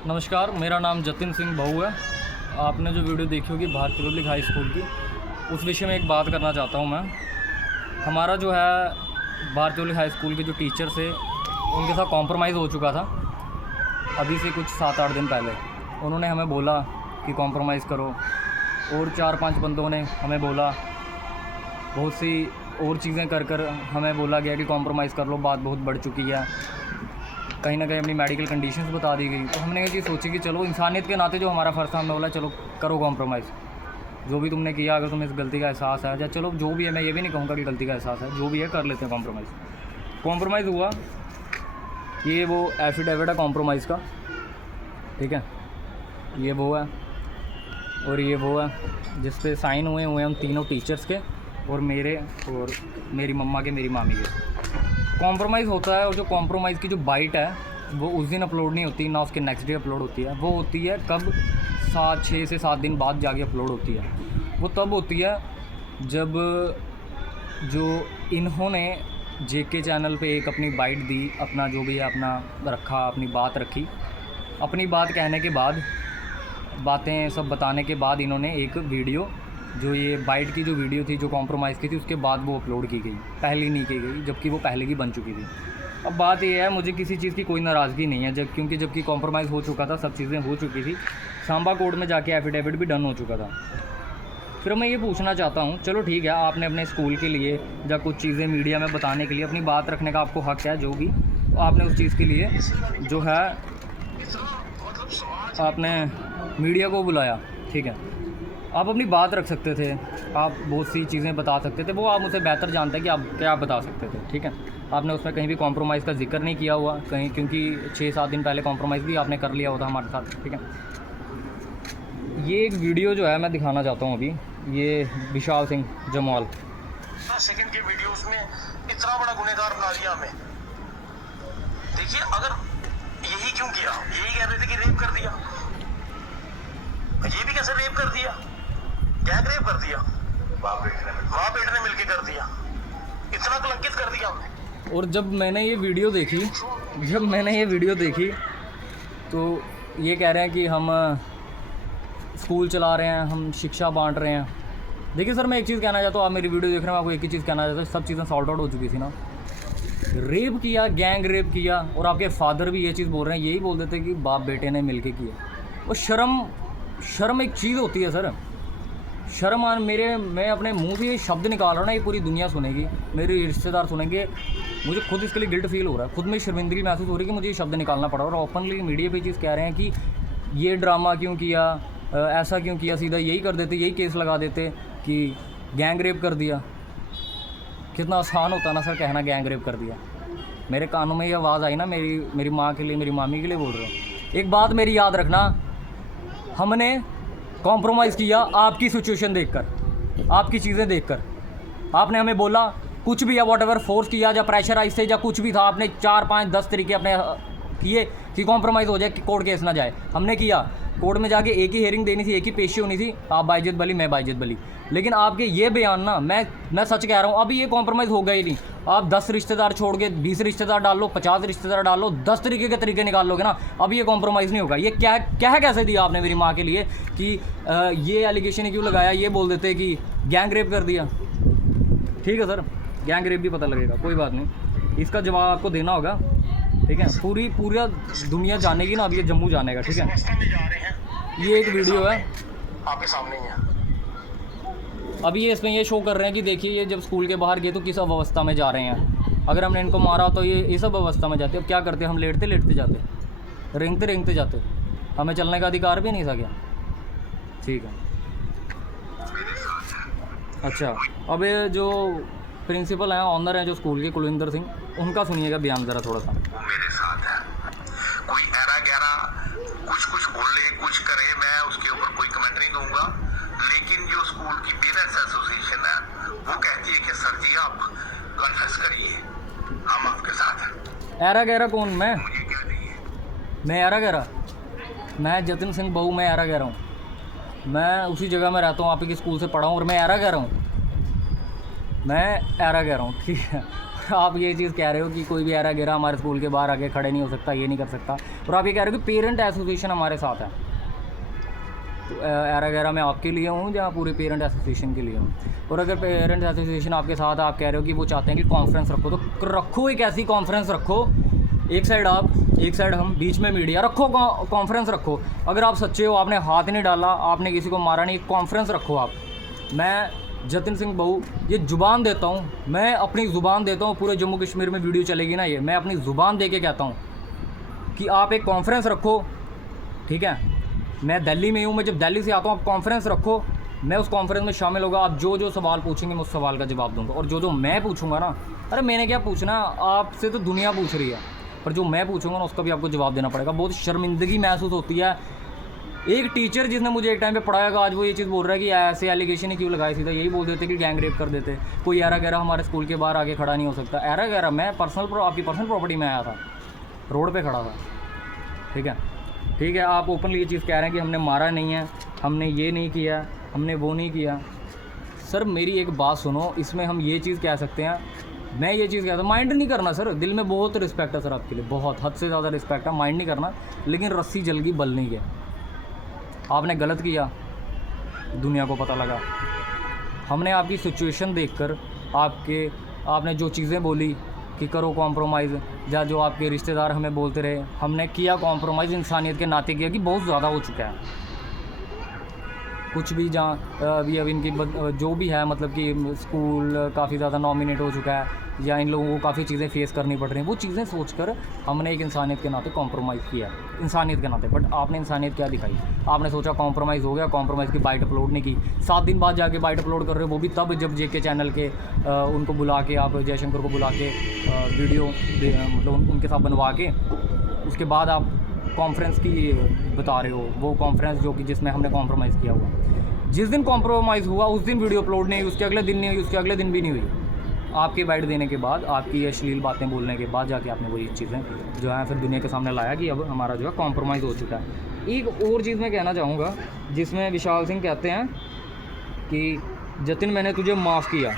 नमस्कार, मेरा नाम जतिन सिंह भाऊ है। आपने जो वीडियो देखी होगी भारतीय पब्लिक हाई स्कूल की, उस विषय में एक बात करना चाहता हूँ मैं। हमारा जो है भारतीय पब्लिक हाई स्कूल के जो टीचर्स थे, उनके साथ कॉम्प्रोमाइज़ हो चुका था अभी से कुछ 7-8 दिन पहले। उन्होंने हमें बोला कि कॉम्प्रोमाइज़ करो, और 4-5 बंदों ने हमें बोला, बहुत सी और चीज़ें कर हमें बोला गया कि कॉम्प्रोमाइज़ कर लो, बात बहुत बढ़ चुकी है। कहीं ना कहीं अपनी मेडिकल कंडीशंस बता दी गई। तो हमने ये चीज़ सोची कि चलो इंसानियत के नाते जो हमारा फ़र्ज़ था, हमने बोला चलो करो कॉम्प्रोमाइज़। जो भी तुमने किया, अगर तुम्हें इस गलती का एहसास है, या चलो जो भी है, मैं ये भी नहीं कहूँगा कि गलती का एहसास है, जो भी है कर लेते हैं कॉम्प्रोमाइज़। कॉम्प्रोमाइज़ हुआ, ये वो एफिडेविट है कॉम्प्रोमाइज़ का, ठीक है, ये वो है और ये वो है जिस पे साइन हुए हम तीनों टीचर्स के, और मेरे और मेरी मम्मा के, मेरी मामी के। कॉम्प्रोमाइज़ होता है, और जो कॉम्प्रोमाइज़ की जो बाइट है वो उस दिन अपलोड नहीं होती, ना उसके नेक्स्ट डे अपलोड होती है। वो होती है कब, 6 से 7 दिन बाद जाके अपलोड होती है। वो तब होती है जब जो इन्होंने जेके चैनल पे एक अपनी बाइट दी, अपना जो भी है अपना रखा, अपनी बात रखी। अपनी बात कहने के बाद, बातें सब बताने के बाद, इन्होंने एक वीडियो, जो ये बाइट की जो वीडियो थी, जो कॉम्प्रोमाइज़ की थी, उसके बाद वो अपलोड की गई, पहले नहीं की गई, जबकि वो पहले की बन चुकी थी। अब बात ये है, मुझे किसी चीज़ की कोई नाराज़गी नहीं है, क्योंकि जबकि कॉम्प्रोमाइज़ हो चुका था, सब चीज़ें हो चुकी थी, सांबा कोर्ट में जाके एफिडेविट भी डन हो चुका था। फिर मैं ये पूछना चाहता हूँ, चलो ठीक है, आपने अपने स्कूल के लिए या कुछ चीज़ें मीडिया में बताने के लिए अपनी बात रखने का आपको हक़ है, जो भी, तो आपने उस चीज़ के लिए जो है आपने मीडिया को बुलाया, ठीक है, आप अपनी बात रख सकते थे, आप बहुत सी चीज़ें बता सकते थे, वो आप मुझसे बेहतर जानते हैं कि आप क्या बता सकते थे, ठीक है। आपने उसमें कहीं भी कॉम्प्रोमाइज़ का जिक्र नहीं किया हुआ कहीं, क्योंकि 6-7 दिन पहले कॉम्प्रोमाइज़ भी आपने कर लिया होता हमारे साथ, ठीक है। ये एक वीडियो जो है मैं दिखाना चाहता हूँ अभी, ये विशाल सिंह जमवाल सेकंड के वीडियोस में इतना बड़ा गुनहगार बना दिया हमें। देखिए, अगर यही क्यों किया, यही कह रहे थे कि रेप कर दिया, ये भी कैसे रेप कर दिया, गैंग रेप कर दिया, बाप बेटे ने मिलके कर दिया, इतना कलंकित कर दिया हमने। और जब मैंने ये वीडियो देखी तो ये कह रहे हैं कि हम स्कूल चला रहे हैं, हम शिक्षा बांट रहे हैं। देखिए सर, मैं एक चीज़ कहना चाहता हूँ, आप मेरी वीडियो देख रहे हैं, मैं आपको एक ही चीज़ कहना चाहता हूँ, सब चीज़ें सॉल्ट आउट हो चुकी थी ना। रेप किया, गैंग रेप किया, और आपके फादर भी ये चीज़ बोल रहे हैं, यही बोल देते कि बाप बेटे ने मिलके किया। और शर्म एक चीज़ होती है सर। शर्म मैं अपने मुंह से ये शब्द निकाल रहा हूँ ना, ये पूरी दुनिया सुनेगी, मेरे रिश्तेदार सुनेंगे, मुझे खुद इसके लिए गिल्ट फील हो रहा है, खुद में शर्मिंदगी महसूस हो रही है कि मुझे ये शब्द निकालना पड़ा। और ओपनली मीडिया पे चीज़ कह रहे हैं कि ये ड्रामा क्यों किया, ऐसा क्यों किया, सीधा यही कर देते, यही केस लगा देते कि गैंग रेप कर दिया। कितना आसान होता ना सर कहना गैंग रेप कर दिया। मेरे कानों में ये आवाज़ आई ना, मेरी माँ के लिए, मेरी मामी के लिए बोल रहा हूँ। एक बात मेरी याद रखना, हमने कॉम्प्रोमाइज़ किया आपकी सिचुएशन देखकर, आपकी चीज़ें देखकर। आपने हमें बोला कुछ भी या वॉट एवर, फोर्स किया या प्रेशराइज से या कुछ भी था, आपने 4-5-10 तरीके अपने किए कि कॉम्प्रोमाइज़ हो जाए, कि कोर्ट केस ना जाए। हमने किया, कोर्ट में जाके एक ही हियरिंग देनी थी, एक ही पेशी होनी थी, आप बाइज्जत बली, मैं बाइज्जत बली। लेकिन आपके ये बयान ना, मैं सच कह रहा हूँ, अभी ये कॉम्प्रोमाइज़ होगा ही नहीं। आप 10 रिश्तेदार छोड़ के 20 रिश्तेदार डाल लो, 50 रिश्तेदार डाल लो, 10 तरीके के तरीके निकाल लोगे ना, अब ये कॉम्प्रोमाइज़ नहीं होगा। ये क्या कैसे दिया आपने मेरी माँ के लिए कि ये एलिगेशन क्यों लगाया, ये बोल देते कि गैंग रेप कर दिया। ठीक है सर, गैंग रेप भी पता लगेगा, कोई बात नहीं, इसका जवाब आपको देना होगा, ठीक है। पूरा दुनिया जानेगी ना, अब ये जम्मू जानेगा, ठीक है। ये एक वीडियो है आपके सामने ही है। अभी ये इसमें ये शो कर रहे हैं कि देखिए ये जब स्कूल के बाहर गए तो किस अवस्था में जा रहे हैं। अगर हमने इनको मारा तो ये इस अवस्था में जाते। अब क्या करते, हम लेटते जाते, रेंगते जाते, हमें चलने का अधिकार भी नहीं था क्या? ठीक है, अच्छा। अब ये जो प्रिंसिपल हैं, ऑनर हैं जो स्कूल के, कुलविंदर सिंह, उनका सुनिएगा बयान ज़रा थोड़ा सा। वो मेरे साथ है, कोई ऐरा गैरा कुछ बोले, कुछ करे, मैं उसके ऊपर कोई कमेंट नहीं दूंगा। लेकिन जो स्कूल की पेरेंट्स एसोसिएशन है, वो कहती है कि सर जी आप कन्फेस करिए, हम आपके साथ हैं। ऐरा गैरा कौन? मैं? मुझे क्या चाहिए? मैं ऐरा गैरा? मैं जतिन सिंह बहू, मैं ऐरा गैरा हूँ? मैं उसी जगह में रहता हूँ, आप ही के स्कूल से पढ़ा हूँ, और मैं ऐरा गैरा हूँ? मैं ऐरा गैरा हूँ, ठीक है। आप ये चीज़ कह रहे हो कि कोई भी एरा गेरा हमारे स्कूल के बाहर आके खड़े नहीं हो सकता, ये नहीं कर सकता, और आप ये कह रहे हो कि पेरेंट एसोसिएशन हमारे साथ है। तो एरा गेरा मैं आपके लिए हूँ या पूरे पेरेंट एसोसिएशन के लिए हूँ? और अगर पेरेंट एसोसिएशन आपके साथ, आप कह रहे हो कि वो चाहते हैं कि कॉन्फ्रेंस रखो, तो रखो एक ऐसी कॉन्फ्रेंस रखो, एक साइड आप, एक साइड हम, बीच में मीडिया, रखो कॉन्फ्रेंस रखो। अगर आप सच्चे हो, आपने हाथ नहीं डाला, आपने किसी को मारा नहीं, कॉन्फ्रेंस रखो आप। मैं जतिन सिंह बहू ये ज़ुबान देता हूँ, मैं अपनी ज़ुबान देता हूँ, पूरे जम्मू कश्मीर में वीडियो चलेगी ना ये, मैं अपनी ज़ुबान दे के कहता हूँ कि आप एक कॉन्फ्रेंस रखो, ठीक है। मैं दिल्ली में हूँ, मैं जब दिल्ली से आता हूँ, आप कॉन्फ्रेंस रखो, मैं उस कॉन्फ्रेंस में शामिल होगा। आप जो जो सवाल पूछेंगे मैं उस सवाल का जवाब दूंगा, और जो जो मैं पूछूंगा ना, अरे मैंने क्या पूछना, आपसे तो दुनिया पूछ रही है, पर जो मैं पूछूंगा ना उसका भी आपको जवाब देना पड़ेगा। बहुत शर्मिंदगी महसूस होती है। एक टीचर जिसने मुझे एक टाइम पे पढ़ाया, आज वो ये चीज़ बोल रहा है कि ऐसे एलिगेशन ही क्यों लगाए, सीधा यही बोल देते कि गैंग रेप कर देते, कोई एरा गैरा हमारे स्कूल के बाहर आके खड़ा नहीं हो सकता। एरा गैरा मैं आपकी पर्सनल प्रॉपर्टी में आया था, रोड पे खड़ा था, ठीक है। ठीक है, आप ओपनली ये चीज़ कह रहे हैं कि हमने मारा नहीं है, हमने ये नहीं किया, हमने वो नहीं किया। सर मेरी एक बात सुनो, इसमें हम ये चीज़ कह सकते हैं, मैं ये चीज़ कहता हूँ, माइंड नहीं करना सर, दिल में बहुत रिस्पेक्ट है सर आपके लिए, बहुत हद से ज़्यादा रिस्पेक्ट है, माइंड नहीं करना, लेकिन रस्सी जल गई, बल नहीं गया। आपने गलत किया, दुनिया को पता लगा। हमने आपकी सिचुएशन देखकर आपने जो चीज़ें बोली कि करो कॉम्प्रोमाइज़, या जो आपके रिश्तेदार हमें बोलते रहे, हमने किया कॉम्प्रोमाइज़, इंसानियत के नाते किया कि बहुत ज़्यादा हो चुका है। कुछ भी जहाँ अभी इनकी जो भी है, मतलब कि स्कूल काफ़ी ज़्यादा नॉमिनेट हो चुका है, या इन लोगों को काफ़ी चीज़ें फेस करनी पड़ रही हैं, वो चीज़ें सोचकर हमने एक इंसानियत के नाते कॉम्प्रोमाइज़ किया, इंसानियत के नाते। बट आपने इंसानियत क्या दिखाई? आपने सोचा कॉम्प्रोमाइज़ हो गया, कॉम्प्रोमाइज़ की बाइट अपलोड नहीं की, 7 दिन बाद जाके बाइट अपलोड कर रहे हो, वो भी तब जब जेके चैनल के उनको बुला के, आप जयशंकर को बुला के वीडियो मतलब उनके साथ बनवा के, उसके बाद आप कॉन्फ्रेंस की बता रहे हो, वो कॉन्फ्रेंस जो कि जिसमें हमने कॉम्प्रोमाइज़ किया हुआ। जिस दिन कॉम्प्रोमाइज़ हुआ उस दिन वीडियो अपलोड नहीं हुई, उसके अगले दिन नहीं हुई, उसके अगले दिन भी नहीं हुई। आपकी बाइट देने के बाद, आपकी अश्लील बातें बोलने के बाद जाके आपने वही चीज़ें जो है फिर दुनिया के सामने लाया कि अब हमारा जो है कॉम्प्रोमाइज़ हो चुका है। एक और चीज़ मैं कहना चाहूँगा, जिसमें विशाल सिंह कहते हैं कि जतिन मैंने तुझे माफ़ किया।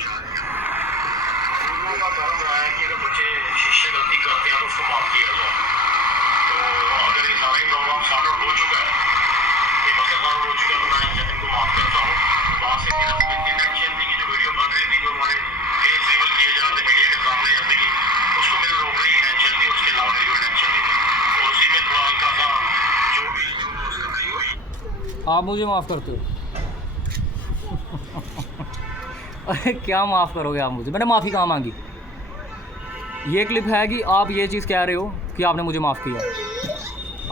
आप मुझे माफ़ करते हो? अरे क्या माफ़ करोगे आप मुझे? मैंने माफ़ी कहाँ मांगी? ये क्लिप है कि आप ये चीज़ कह रहे हो कि आपने मुझे माफ़ किया,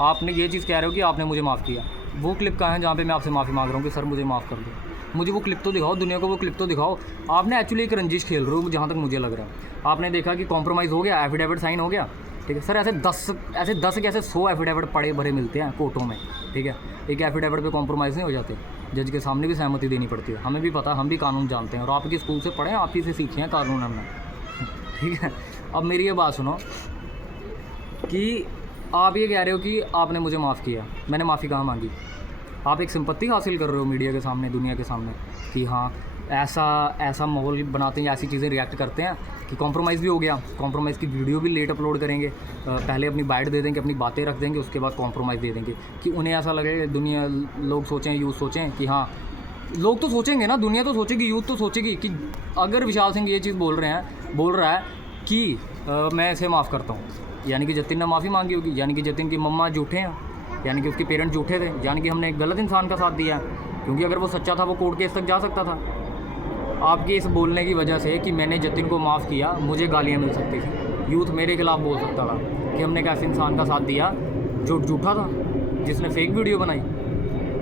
आपने ये चीज़ कह रहे हो कि आपने मुझे माफ़ किया। वो क्लिप कहाँ है जहाँ पे मैं आपसे माफ़ी मांग रहा हूँ कि सर मुझे माफ़ कर दो? मुझे वो क्लिप तो दिखाओ, दुनिया को वो क्लिप तो दिखाओ। आपने एक्चुअली एक रंजिश खेल रहे हो, जहाँ तक मुझे लग रहा है। आपने देखा कि कॉम्प्रोमाइज़ हो गया, एफिडेविट साइन हो गया, ठीक है सर। ऐसे 10 के ऐसे 100 एफिडेविट पड़े भरे मिलते हैं कोर्टों में, ठीक है। एक एफिडेविट पे कॉम्प्रोमाइज़ नहीं हो जाते, जज के सामने भी सहमति देनी पड़ती है। हमें भी पता, हम भी कानून जानते हैं, और आपके स्कूल से पढ़े, आप ही से सीखे हैं कानून हमने, ठीक है। अब मेरी ये बात सुनो कि आप ये कह रहे हो कि आपने मुझे माफ़ किया, मैंने माफ़ी कहाँ मांगी? आप एक सिंपत्ति हासिल कर रहे हो मीडिया के सामने, दुनिया के सामने, कि हाँ ऐसा माहौल बनाते हैं, ऐसी चीज़ें रिएक्ट करते हैं कि कॉम्प्रोमाइज़ भी हो गया, कॉम्प्रोमाइज़ की वीडियो भी लेट अपलोड करेंगे, पहले अपनी बाइट दे देंगे, अपनी बातें रख देंगे, उसके बाद कॉम्प्रोमाइज़ दे देंगे, कि उन्हें ऐसा लगे, दुनिया लोग सोचें, यूथ सोचें कि हाँ, लोग तो सोचेंगे ना, दुनिया तो सोचेगी, यूथ तो सोचेगी कि अगर विशाल सिंह ये चीज़ बोल रहा है कि मैं इसे माफ़ करता हूँ, यानी कि जतिन ने माफ़ी मांगी होगी, यानी कि जतिन की मम्मा झूठे हैं, यानी कि उसके पेरेंट्स झूठे थे, यानी कि हमने एक गलत इंसान का साथ दिया, क्योंकि अगर वो सच्चा था वो कोर्ट केस तक जा सकता था। आपके इस बोलने की वजह से कि मैंने जतिन को माफ़ किया, मुझे गालियाँ मिल सकती थी, यूथ मेरे खिलाफ़ बोल सकता था कि हमने एक ऐसे इंसान का साथ दिया जो झूठा था, जिसने फेक वीडियो बनाई।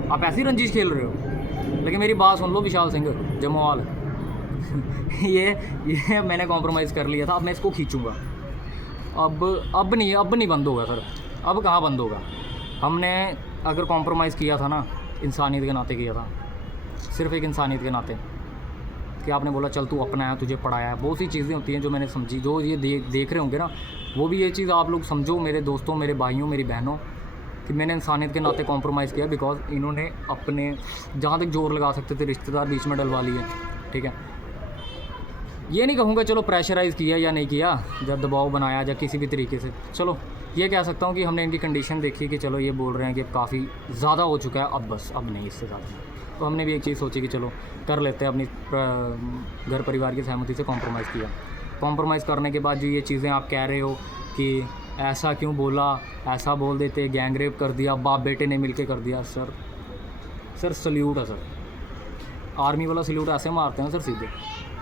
आप ऐसी रंजिश खेल रहे हो। लेकिन मेरी बात सुन लो विशाल सिंह जमवाल, ये मैंने कॉम्प्रोमाइज़ कर लिया था, अब मैं इसको खींचूँगा। अब नहीं बंद होगा सर, अब कहाँ बंद होगा। हमने अगर कॉम्प्रोमाइज़ किया था ना, इंसानियत के नाते किया था, सिर्फ एक इंसानियत के नाते, कि आपने बोला चल तू अपना है, तुझे पढ़ाया है। बहुत सी चीज़ें होती हैं जो मैंने समझी, जो ये देख रहे होंगे ना, वो भी ये चीज़ आप लोग समझो, मेरे दोस्तों, मेरे भाइयों, मेरी बहनों, कि मैंने इंसानियत के नाते कॉम्प्रोमाइज़ किया, बिकॉज इन्होंने अपने जहाँ तक जोर लगा सकते थे रिश्तेदार बीच में डलवा लिए, ठीक है। ये नहीं कहूँगा चलो प्रेशराइज़ किया या नहीं किया, जब दबाव बनाया या किसी भी तरीके से, चलो ये कह सकता हूँ कि हमने इनकी कंडीशन देखी कि चलो ये बोल रहे हैं कि काफ़ी ज़्यादा हो चुका है, अब बस अब नहीं, इससे ज़्यादा नहीं। तो हमने भी एक चीज़ सोची कि चलो कर लेते हैं, अपनी घर परिवार की सहमति से कॉम्प्रोमाइज़ किया। कॉम्प्रोमाइज़ करने के बाद जो ये चीज़ें आप कह रहे हो कि ऐसा क्यों बोला, ऐसा बोल देते, गैंग रेप कर दिया, बाप बेटे ने मिलके कर दिया, सर सल्यूट है सर। आर्मी वाला सल्यूट ऐसे मारते हैं सर सीधे,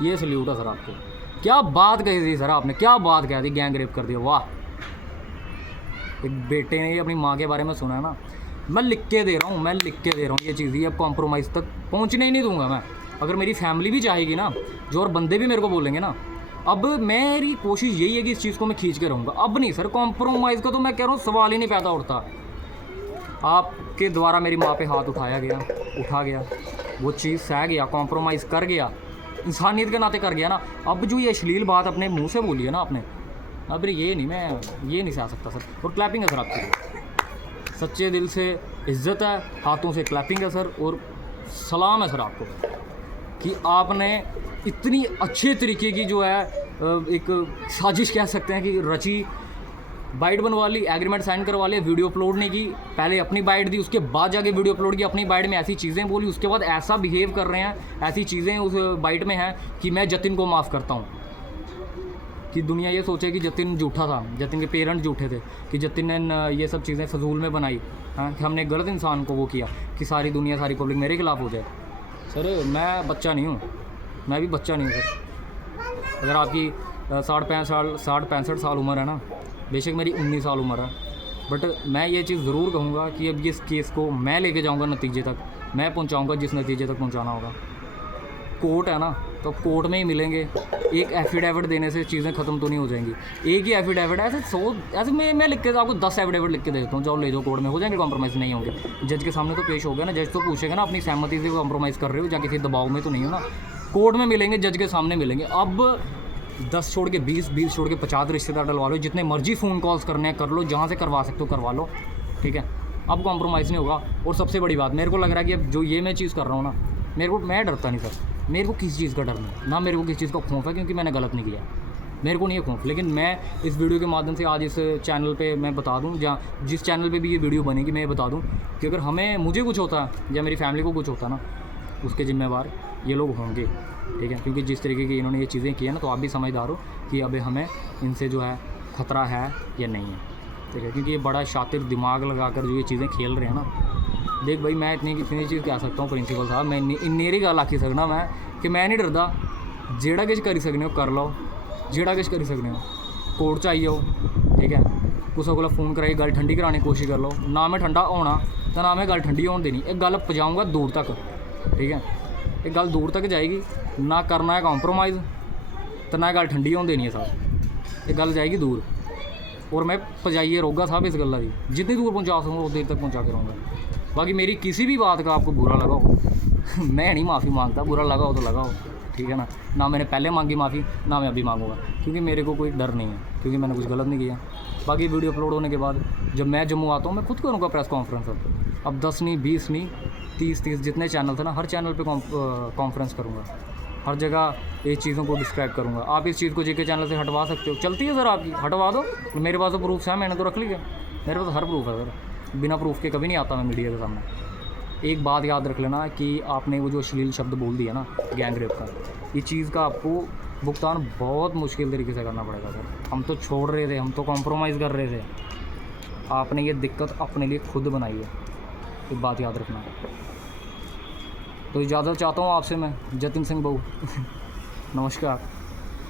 ये सल्यूट है सर आपको। क्या बात कही थी सर आपने, क्या बात कह दी, गैंग रेप कर दिया, वाह। एक बेटे ने अपनी माँ के बारे में सुना है ना, मैं लिख के दे रहा हूँ, ये चीज़ ही अब कॉम्प्रोमाइज़ तक पहुँचने ही नहीं दूंगा मैं। अगर मेरी फैमिली भी चाहेगी ना, जो और बंदे भी मेरे को बोलेंगे ना, अब मेरी कोशिश यही है कि इस चीज़ को मैं खींच के रहूँगा। अब नहीं सर, कॉम्प्रोमाइज़ का तो मैं कह रहा हूँ सवाल ही नहीं पैदा उठता। आपके द्वारा मेरी माँ पे हाथ उठा गया, वो चीज़ सह गया, कॉम्प्रोमाइज़ कर गया, इंसानियत के नाते कर गया ना। अब जो ये अश्लील बात अपने मुंह से बोली है ना आपने, अब ये नहीं सह सकता सर। और क्लैपिंग है सर आपके लिए, सच्चे दिल से इज़्ज़त है, हाथों से क्लैपिंग है सर, और सलाम है सर आपको कि आपने इतनी अच्छे तरीके की जो है एक साजिश कह सकते हैं कि रची, बाइट बनवा ली, एग्रीमेंट साइन करवा लिया, वीडियो अपलोड नहीं की, पहले अपनी बाइट दी, उसके बाद जाके वीडियो अपलोड की, अपनी बाइट में ऐसी चीज़ें बोली, उसके बाद ऐसा बिहेव कर रहे हैं, ऐसी चीज़ें उस बाइट में हैं कि मैं जतिन को माफ़ करता हूँ। कि दुनिया ये सोचे कि जतिन झूठा था, जतिन के पेरेंट्स झूठे थे, कि जतिन ने ये सब चीज़ें फजूल में बनाई, हाँ, कि हमने गलत इंसान को वो किया कि सारी दुनिया, सारी पब्लिक मेरे खिलाफ हो जाए। सर मैं बच्चा नहीं हूँ, मैं भी बच्चा नहीं हूँ सर। अगर आपकी 60-65 साल उम्र है ना, बेशक मेरी 19 साल उम्र है, बट मैं ये चीज़ ज़रूर कहूँगा कि अब इस केस को मैं लेके जाऊँगा नतीजे तक, मैं पहुँचाऊँगा जिस नतीजे तक पहुँचाना होगा। कोर्ट है ना, तो कोर्ट में ही मिलेंगे। एक एफिडेविट देने से चीज़ें ख़त्म तो नहीं हो जाएंगी। एक ही एफिडेविट ऐसे मैं लिख के आपको 10 एफिडेविट लिख के दे देता हूँ, जाओ ले जाओ, कोर्ट में हो जाएंगे, कॉम्प्रोमाइज़ नहीं होंगे। जज के सामने तो पेश हो गया ना, जज तो पूछेगा ना अपनी सहमति से कॉम्प्रोमाइज़ कर रहे हो या किसी दबाव में तो नहीं हो ना। कोर्ट में मिलेंगे, जज के सामने मिलेंगे। अब 10 छोड़ के 20 छोड़ के 50 रिश्तेदार डलवा लो, जितने मर्जी फ़ोन कॉल्स करने हैं कर लो, जहाँ से करवा सकते हो करवा लो, ठीक है। अब कॉम्प्रोमाइज़ नहीं होगा। और सबसे बड़ी बात, मेरे को लग रहा है कि अब जो ये मैं चीज़ कर रहा हूँ ना, मैं डरता नहीं सर, मेरे को किसी चीज़ का डर नहीं, ना मेरे को किसी चीज़ का खौफ है, क्योंकि मैंने गलत नहीं किया, मेरे को नहीं है खौफ। लेकिन मैं इस वीडियो के माध्यम से आज इस चैनल पे मैं बता दूं, जहाँ जिस चैनल पे भी ये वीडियो बनेगी, मैं ये बता दूं कि अगर मुझे कुछ होता है या मेरी फैमिली को कुछ होता ना, उसके ज़िम्मेवार ये लोग होंगे, ठीक है। क्योंकि जिस तरीके की इन्होंने ये चीज़ें की है ना, तो आप भी समझदार हो कि अब हमें इनसे जो है ख़तरा है या नहीं है, ठीक है। क्योंकि ये बड़ा शातिर दिमाग लगा कर जो ये चीज़ें खेल रहे हैं ना, देख भाई, मैं इतनी चीज़ कह सकता हूँ प्रिंसिपल साहब, मैं इन्नी गल आखी सकना मैं कि मैं नहीं डरदा, जेड़ा किश करी सकने हो कर लो, जेड़ा किश करी सकने हो, कोर्ट च आई जाओ, ठीक है। कुसै कोला फ़ोन कराई गल ठंडी कराने की कोशिश कर लो, ना मैं ठंडा होना तो ना मैं गल ठंडी होने देनी, एक गल पजाऊँगा दूर तक, ठीक है। एक गल दूर तक जाएगी, ना करना है कॉम्प्रोमाइज़ तो ना गल ठंडी होने देनी है साहब, एक गल जाएगी दूर, और मैं पजाइए रहूँगा साहब इस गल्ला की, जितनी दूर पहुँचा सकूँगा उस देर तक पहुँचा के रहूँगा। बाकी मेरी किसी भी बात का आपको बुरा लगा हो, मैं नहीं माफ़ी मांगता, बुरा लगा हो तो लगाओ, ठीक है ना। ना मैंने पहले मांगी माफ़ी, ना मैं अभी मांगूंगा, क्योंकि मेरे को कोई डर नहीं है, क्योंकि मैंने कुछ गलत नहीं किया। बाकी वीडियो अपलोड होने के बाद जब मैं जम्मू आता हूँ, मैं खुद करूँगा प्रेस कॉन्फ्रेंस। अब 10 नहीं, 20 नहीं, 30 जितने चैनल थे ना, हर चैनल पे कॉन्फ्रेंस करूँगा, हर जगह ये चीज़ों को डिस्क्राइब करूँगा। आप इस चीज़ को जेके चैनल से हटवा सकते हो, चलती है सर आपकी, हटवा दो, मेरे पास तो प्रूफ है, मैंने तो रख लिया, मेरे पास हर प्रूफ है सर, बिना प्रूफ के कभी नहीं आता मैं मीडिया के सामने। एक बात याद रख लेना कि आपने वो जो अश्लील शब्द बोल दिया ना, गैंग रेप का, ये चीज़ का आपको भुगतान बहुत मुश्किल तरीके से करना पड़ेगा सर। हम तो छोड़ रहे थे, हम तो कॉम्प्रोमाइज़ कर रहे थे, आपने ये दिक्कत अपने लिए खुद बनाई है, ये बात याद रखना। तो इजाज़त चाहता हूँ आपसे मैं, जतिन सिंह बहू। नमस्कार।